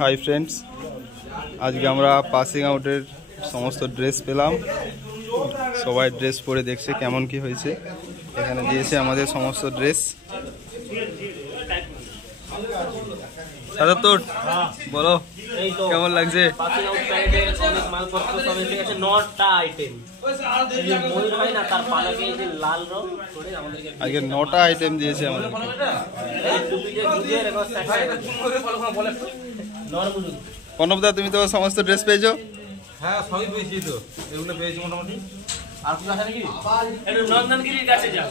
Hi friends, আজকে আমরা passing আউটের সমস্ত ড্রেস পেলাম। সবাই ড্রেস পরে দেখছে কেমন কি হয়েছে। এখানে দিয়েছে আমাদের সমস্ত ড্রেস। তো বলো কেমন লাগছে? আজকে 9টা আইটেম দিয়েছে আমাদের। প্রণবদা, তুমি তো সমস্ত ড্রেস পেয়েছো? হ্যাঁ, সবই পেয়েছি তো, এগুলো পেয়েছি মোটামুটি। আর কিছু আছে নাকি? নন্দনগিরির কাছে যা।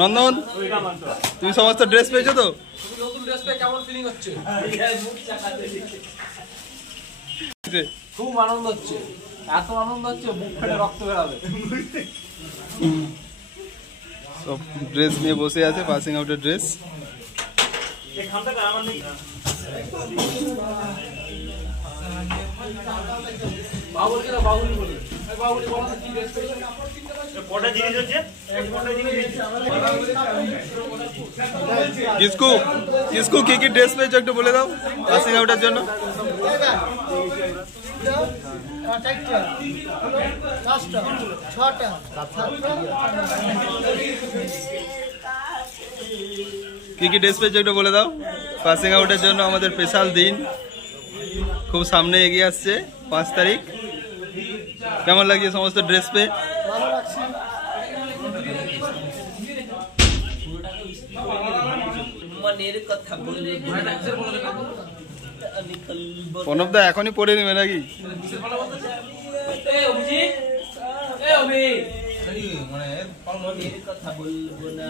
নন্দন, তুমি সমস্ত ড্রেস পেয়েছো তো? নতুন ড্রেস পেয়ে কেমন ফিলিং হচ্ছে? খুব আনন্দ হচ্ছে, এত আনন্দ হচ্ছে বুক ফেটে রক্ত বেরাবে। সব ড্রেস নিয়ে বসে আছে, পাসিং আউটের ড্রেস। কিসকু কিসকু কি কি ড্রেস পেয়েছো একটু বলে দাও পাসিং আউটের জন্য। কি কি ড্রেস পেয়েছো একটু বলে দাও পাসিং আউটের জন্য। আমাদের স্পেশাল দিন খুব সামনে এগিয়ে আসছে, 5 তারিখ। কেমন লাগছে সমস্ত ড্রেস পেয়ে? প্রণবদা এখনই পড়ে নেবে নাকি? কথা বলবো না।